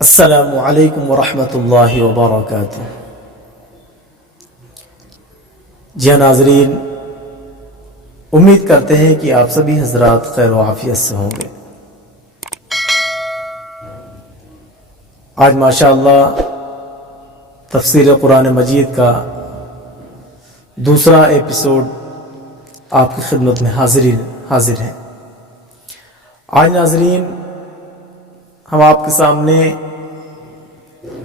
السلام علیکم ورحمۃ اللہ وبرکاتہ۔ جی ناظرین، امید کرتے ہیں کہ آپ سبھی حضرات خیر و عافیت سے ہوں گے۔ آج ماشاءاللہ تفسیر قرآن مجید کا دوسرا ایپیسوڈ آپ کی خدمت میں حاضر ہے۔ آج ناظرین ہم آپ کے سامنے،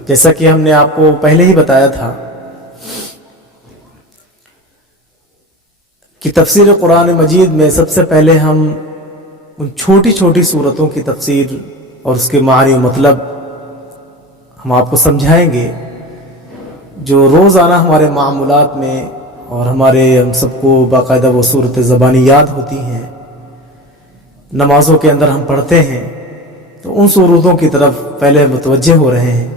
جیسا کہ ہم نے آپ کو پہلے ہی بتایا تھا کہ تفسیر قرآن مجید میں سب سے پہلے ہم ان چھوٹی چھوٹی صورتوں کی تفسیر اور اس کے معنی و مطلب ہم آپ کو سمجھائیں گے، جو روزانہ ہمارے معمولات میں اور ہم سب کو باقاعدہ وہ صورت زبانی یاد ہوتی ہیں، نمازوں کے اندر ہم پڑھتے ہیں، تو ان صورتوں کی طرف پہلے متوجہ ہو رہے ہیں،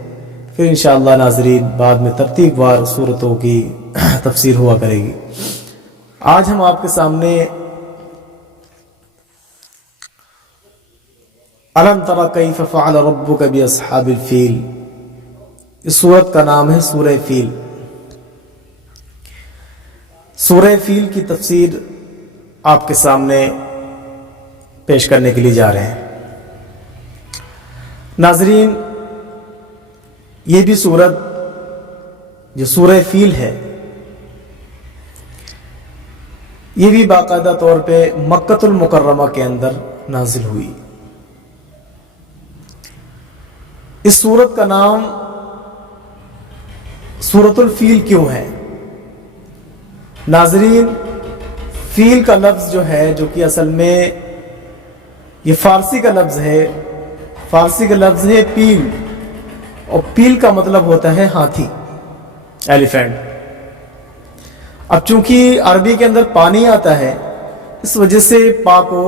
پھر انشاءاللہ ناظرین بعد میں ترتیب وار صورتوں کی تفسیر ہوا کرے گی۔ آج ہم آپ کے سامنے الم تر کیف فعل ربک باصحاب الفیل، اس سورت کا نام ہے سورہ فیل۔ سورہ فیل کی تفسیر آپ کے سامنے پیش کرنے کے لیے جا رہے ہیں۔ ناظرین، یہ بھی سورت جو سورہ فیل ہے، یہ بھی باقاعدہ طور پہ مکۃ المکرمہ کے اندر نازل ہوئی۔ اس سورت کا نام سورۃ الفیل کیوں ہے؟ ناظرین، فیل کا لفظ جو ہے، جو کہ اصل میں یہ فارسی کا لفظ ہے، فارسی کا لفظ ہے پیل، اور پیل کا مطلب ہوتا ہے ہاتھی، ایلیفینٹ۔ اب چونکہ عربی کے اندر پانی آتا ہے، اس وجہ سے پا کو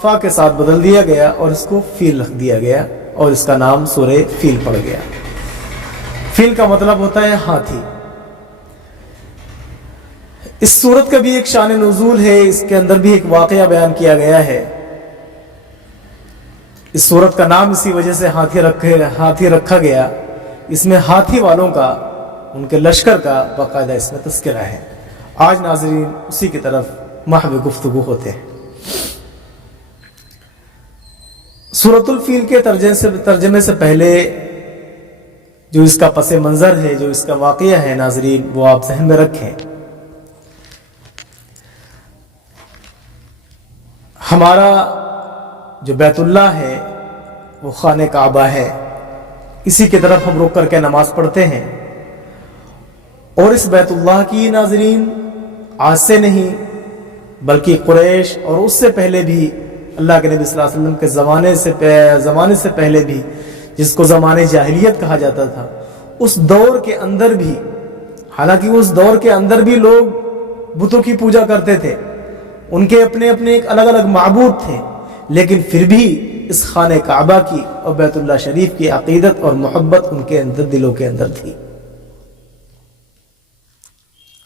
فا کے ساتھ بدل دیا گیا اور اس کو فیل رکھ دیا گیا، اور اس کا نام سورہ فیل پڑ گیا۔ فیل کا مطلب ہوتا ہے ہاتھی۔ اس سورت کا بھی ایک شان نزول ہے، اس کے اندر بھی ایک واقعہ بیان کیا گیا ہے۔ اس سورت کا نام اسی وجہ سے ہاتھی رکھا گیا، اس میں ہاتھی والوں کا، ان کے لشکر کا باقاعدہ اس میں تذکرہ ہے۔ آج ناظرین اسی کی طرف محو گفتگو ہوتے ہیں۔ سورۃ الفیل کے ترجمے سے پہلے جو اس کا پس منظر ہے، جو اس کا واقعہ ہے ناظرین، وہ آپ ذہن میں رکھیں۔ ہمارا جو بیت اللہ ہے وہ خانہ کعبہ ہے، اسی کی طرف ہم رک کر کے نماز پڑھتے ہیں، اور اس بیت اللہ کی ناظرین آج سے نہیں بلکہ قریش اور اس سے پہلے بھی، اللہ کے نبی صلی اللہ علیہ وسلم کے زمانے سے پہلے بھی، جس کو زمانے جاہلیت کہا جاتا تھا، اس دور کے اندر بھی، حالانکہ اس دور کے اندر بھی لوگ بتوں کی پوجا کرتے تھے، ان کے اپنے ایک الگ الگ معبود تھے، لیکن پھر بھی اس خانہ کعبہ کی اور بیت اللہ شریف کی عقیدت اور محبت ان کے اندر، دلوں کے اندر تھی،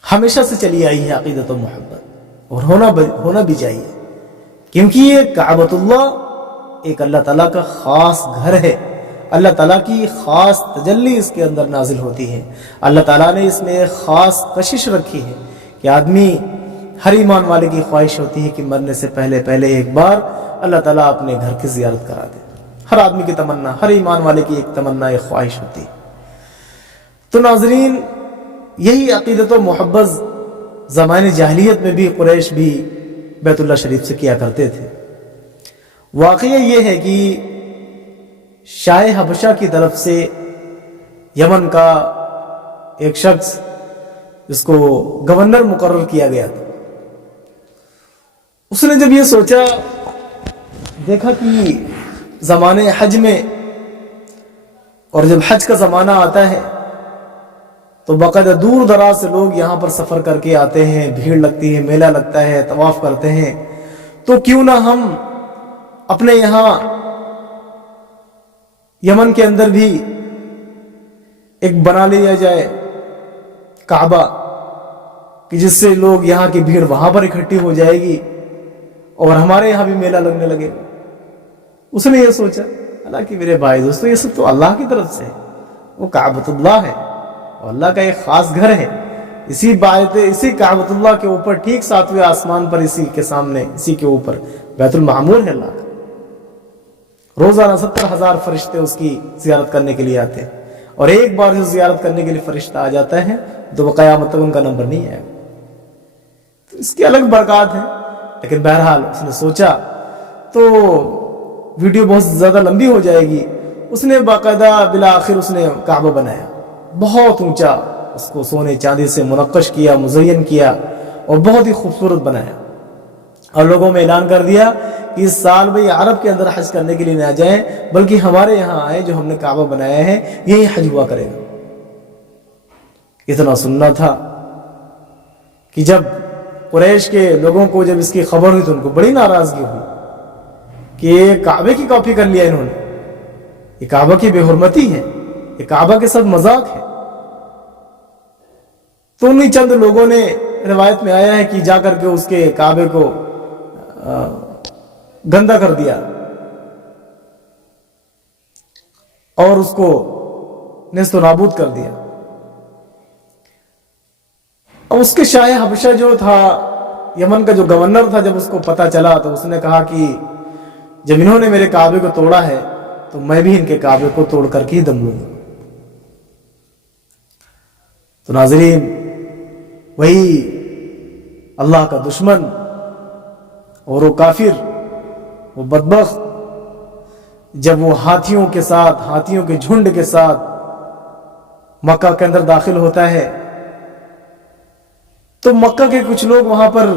ہمیشہ سے چلی آئی ہے عقیدت و محبت، اور ہونا بھی چاہیے، کیونکہ یہ کعبۃ اللہ ایک اللہ تعالیٰ کا خاص گھر ہے، اللہ تعالیٰ کی خاص تجلی اس کے اندر نازل ہوتی ہے۔ اللہ تعالیٰ نے اس میں ایک خاص کشش رکھی ہے کہ آدمی، ہر ایمان والے کی خواہش ہوتی ہے کہ مرنے سے پہلے ایک بار اللہ تعالیٰ اپنے گھر کی زیارت کرا دے۔ ہر آدمی کی تمنا، ہر ایمان والے کی ایک تمنا، ایک خواہش ہوتی ہے۔ تو ناظرین، یہی عقیدت و محبت زمانے جاہلیت میں بھی قریش بھی بیت اللہ شریف سے کیا کرتے تھے۔ واقعہ یہ ہے کہ شاہ حبشہ کی طرف سے یمن کا ایک شخص، جس کو گورنر مقرر کیا گیا تھا، اس نے جب یہ سوچا، دیکھا کہ زمانے حج میں، اور جب حج کا زمانہ آتا ہے تو باقاعدہ دور دراز سے لوگ یہاں پر سفر کر کے آتے ہیں، بھیڑ لگتی ہے، میلہ لگتا ہے، طواف کرتے ہیں، تو کیوں نہ ہم اپنے یہاں یمن کے اندر بھی ایک بنا لیا جائے کعبہ، کہ جس سے لوگ یہاں کی بھیڑ وہاں پر اکٹھی ہو جائے گی اور ہمارے یہاں بھی میلہ لگنے لگے۔ اس نے یہ سوچا، हालांकि मेरे भाई दोस्तों ये सब तो अल्लाह की तरफ से है, वो काबतुल्लाह है और अल्लाह का एक खास घर है। इसी काबतुल्लाह के ऊपर ठीक 7वें आसमान पर इसी के सामने इसी के ऊपर बैतुल मामूर है अल्लाह का। रोजाना 70,000 फरिश्ते उसकी जियारत करने के लिए आते हैं और एक बार जो जियारत करने के लिए फरिश्ता आ जाता है तो वो क़यामत तक उनका नंबर नहीं आएगा। तो इसकी अलग बरकत है। लेकिन बहरहाल उसने सोचा तो वीडियो बहुत ज़्यादा लंबी हो जाएगी। उसने बाकायदा बिला आखिर उसने काबा बनाया, बहुत ऊंचा, उसको सोने चांदी से मुनक्कश किया, मुज़य्यन किया और बहुत ही खूबसूरत बनाया और लोगों में ऐलान कर दिया कि इस साल भाई अरब के अंदर हज करने के लिए ना जाएं, बल्कि हमारे यहाँ आए, जो हमने काबा बनाया है यही हज हुआ करेगा। इतना सुनना था कि जब कुरैश के लोगों को जब इसकी खबर हुई तो उनको बड़ी नाराजगी हुई कि ये काबे की कॉपी कर लिया इन्होंने, ये काबा की बेहुरमती है, ये काबा के साथ मजाक है। तो उन्हीं चंद लोगों ने, रिवायत में आया है कि जाकर के उसके काबे को गंदा कर दिया और उसको नेस्तो नाबूद कर दिया। और उसके शाह हबशा जो था, यमन का जो गवर्नर था, जब उसको पता चला तो उसने कहा कि जब इन्होंने मेरे काबे को तोड़ा है तो मैं भी इनके काबे को तोड़ करके ही दम लूंगा। तो नाज़रीन, वही अल्लाह का दुश्मन और वो काफिर, वो बदबख्त, जब वो हाथियों के साथ, हाथियों के झुंड के साथ मक्का के अंदर दाखिल होता है तो मक्का के कुछ लोग वहां पर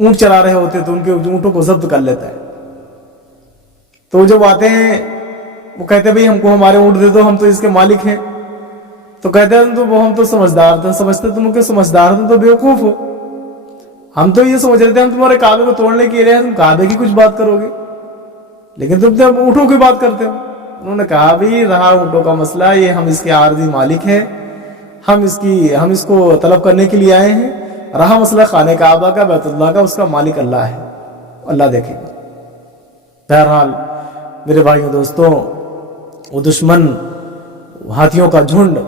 ऊंट चला रहे होते तो उनके ऊंटों को जब्त कर लेता है। तो जब आते हैं वो कहते हैं भाई हमको हमारे ऊंट दे दो, हम तो इसके मालिक हैं। तो कहते हैं तो हम तो समझदार थे, समझते तुम के समझदार थे तो बेवकूफ हो, हम तो ये समझ रहे थे हम तुम्हारे काबे को तोड़ने के लिए तुम काबे की कुछ बात करोगे, लेकिन तुम तो ऊँटों की बात करते हो। उन्होंने कहा भाई रहा ऊँटों का मसला, ये हम इसके आर्जी मालिक हैं, हम इसको तलब करने के लिए आए हैं। रहा मसला खाने काबा का, बैतुल्लाह का, उसका मालिक अल्लाह है, अल्लाह देखेगा। बहरहाल मेरे भाइयों दोस्तों, वो दुश्मन हाथियों का झुंड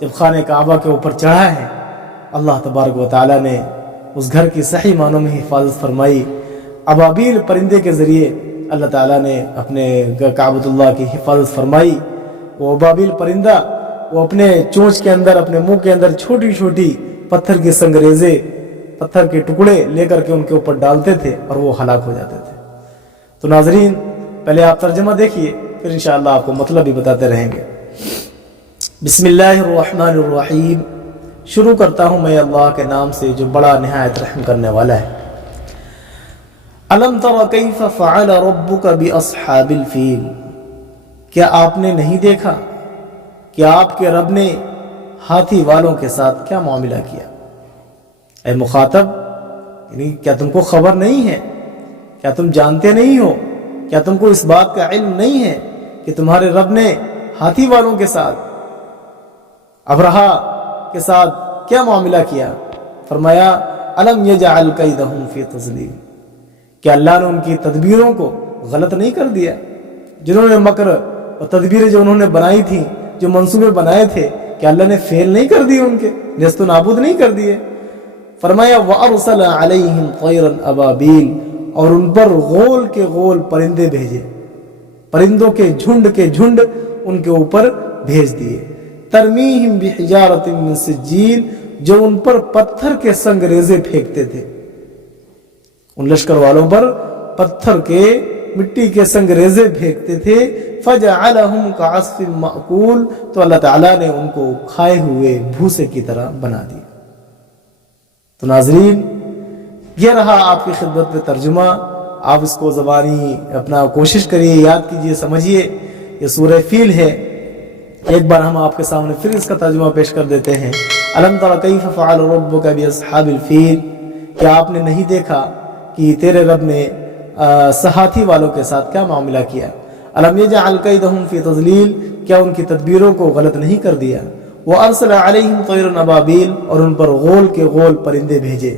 जब खाने काबा के ऊपर चढ़ा है, अल्लाह तबारक व तआला ने उस घर की सही मानों में हिफाजत फरमाई। अबाबील परिंदे के ज़रिए अल्लाह ताला ने अपने काबतुल्लाह की हिफाजत फरमाई। वो अबाबील परिंदा वो अपने चोंच के अंदर, अपने मुंह के अंदर छोटी छोटी पत्थर के संगरेजे, पत्थर के टुकड़े लेकर के उनके ऊपर डालते थे और वो हलाक हो जाते थे। तो नाजरीन, पहले आप तर्जमा देखिए, फिर इंशाअल्लाह आपको मतलब भी बताते रहेंगे। बिस्मिल्लाहिर्रहमानिर्रहीम। शुरू करता हूँ मैं अल्लाह के नाम से जो बड़ा निहायत रहम करने वाला है। अलम तरा कैफ फ़अल रब्बुका बिअस्हाबिल फील। क्या आपने नहीं देखा कि आपके रब ने हाथी वालों के साथ क्या मामला किया। ऐ मुखातब, यानी क्या तुमको खबर नहीं है, क्या तुम जानते नहीं हो, क्या तुमको इस बात का इल्म नहीं है कि तुम्हारे रब ने हाथी वालों के साथ, अबरहा के साथ क्या मामला किया। फरमाया अलम यजअल कैदहुम फी तज़लील। क्या अल्लाह ने उनकी तदबीरों को गलत नहीं कर दिया। जिन्होंने मकर और तदबीरें जो उन्होंने बनाई थी, जो मंसूबे बनाए थे, क्या अल्लाह ने फेल नहीं कर दिए, उनके नेस्तो नाबूद नहीं कर दिए। फरमाया व अरसल अलैहिम तैरन अबाबील। और उन पर गोल के गोल परिंदे भेजे, परिंदों के झुंड उनके ऊपर भेज दिए। तरमीहिम बिहिजारतिन मिन सिज्जील। जो उन पर पत्थर के संगरेजे फेंकते थे, उन लश्कर वालों पर पत्थर के, मिट्टी के संगरेजे फेंकते थे। फजअलहुम कअस्फिन माकूल। तो अल्लाह ताला ने उनको खाए हुए भूसे की तरह बना दिया। तो नाजरीन, यह रहा आपकी खिदमत में तर्जुमा। आप इसको ज़बानी अपना कोशिश करिए, याद कीजिए, समझिए। ये सूरह फील है। एक बार हम आपके सामने फिर इसका तर्जुमा पेश कर देते हैं। अलम तरा कैफ फ़अल रब्बुका बिअस्हाबिल फील। क्या आपने नहीं देखा कि तेरे रब ने हाथी वालों के साथ क्या मामला किया। अलम यजअल कैदहुम फी तज़लील। क्या उनकी तदबीरों को गलत नहीं कर दिया। व अरसल अलैहिम तैरन अबाबील। और उन पर गोल के गोल परिंदे भेजे।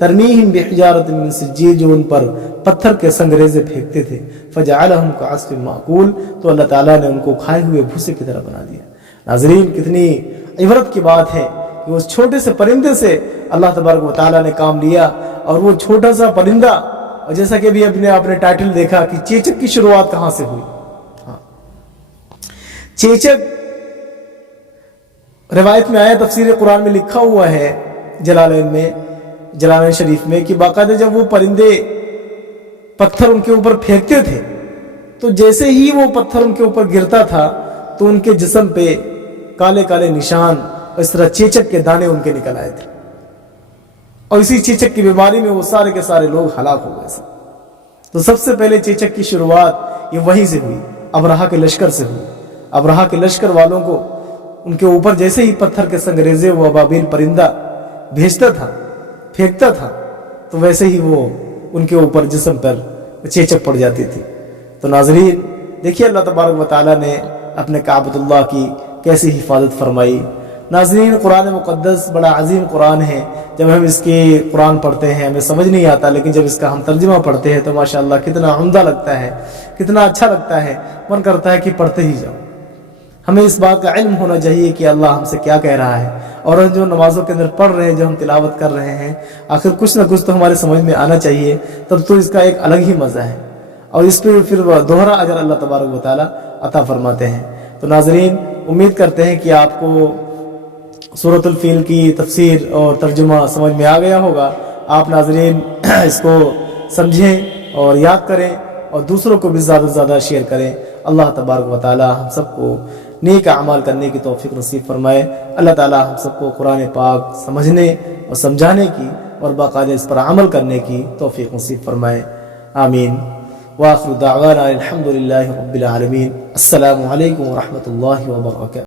तरमीहिम बिहिजारतिन मिन सिज्जील, जो उन पर पत्थर के संगरेजे फेंकते थे, फजअलहुम कअस्फिन माकूल, तो अल्लाह ताला ने उनको खाए हुए भूसे की तरह बना दिया। नाज़रीन, कितनी इबरत की बात है कि उस छोटे से परिंदे से अल्लाह तबारक व तआला ने काम लिया। और वो छोटा सा परिंदा, और जैसा कि अभी आपने टाइटल देखा कि चेचक की शुरुआत कहां से हुई। हाँ, चेचक रिवायत में आया, तफसीर कुरान में लिखा हुआ है जलालैन शरीफ में कि बाकायदा जब वो परिंदे पत्थर उनके ऊपर फेंकते थे तो जैसे ही वो पत्थर उनके ऊपर गिरता था तो उनके जिस्म पे काले काले निशान और इस तरह चेचक के दाने उनके निकल आए थे। और इसी चेचक की बीमारी में वो सारे के सारे लोग हलाक हो गए। तो सबसे पहले चेचक की शुरुआत ये वहीं से हुई, अबरहा के लश्कर से हुई। अबरहा के लश्कर वालों को उनके ऊपर जैसे ही पत्थर के संगरेजे वो अबाबिल परिंदा भेजता था, फेंकता था, तो वैसे ही वो उनके ऊपर जिस्म पर चेचक पड़ जाती थी। तो नाज़रीन, देखिए अल्लाह तबारक व तआला ने अपने काबतुल्लाह की कैसी हिफाजत फरमाई। नाज़रीन, कुरान मुक़द्दस बड़ा अजीम कुरान है। जब हम इसके कुरान पढ़ते हैं हमें समझ नहीं आता, लेकिन जब इसका हम तर्जुमा पढ़ते हैं तो माशाअल्लाह कितना उम्दा लगता है, कितना अच्छा लगता है, मन करता है कि पढ़ते ही जाओ। हमें इस बात का इल्म होना चाहिए कि अल्लाह हमसे क्या कह रहा है, और जो नमाजों के अंदर पढ़ रहे हैं, जो हम तिलावत कर रहे हैं, आखिर कुछ ना कुछ तो हमारे समझ में आना चाहिए, तब तो इसका एक अलग ही मज़ा है और इस पर फिर दोहरा अजर अल्लाह तबारक व तआला अता फरमाते हैं। तो नाज़रीन, उम्मीद करते हैं कि आपको सूरतुल फील की तफसीर और तर्जुमा समझ में आ गया होगा। आप नाज़रीन इसको समझें और याद करें और दूसरों को भी ज़्यादा से ज़्यादा शेयर करें। अल्लाह तबारक व तआला हम सबको नेक अमाल करने की तौफीक नसीब फरमाए। अल्लाह ताला हम सबको कुरान पाक समझने और समझाने की और बाकायदा इस पर अमल करने की तौफीक नसीब फरमाए। आमीन। व आखिरु दावाना अल्हम्दुलिल्लाहि रब्बिल आलमीन। अस्सलामु अलैकुम व रहमतुल्लाहि व बरकातुहू।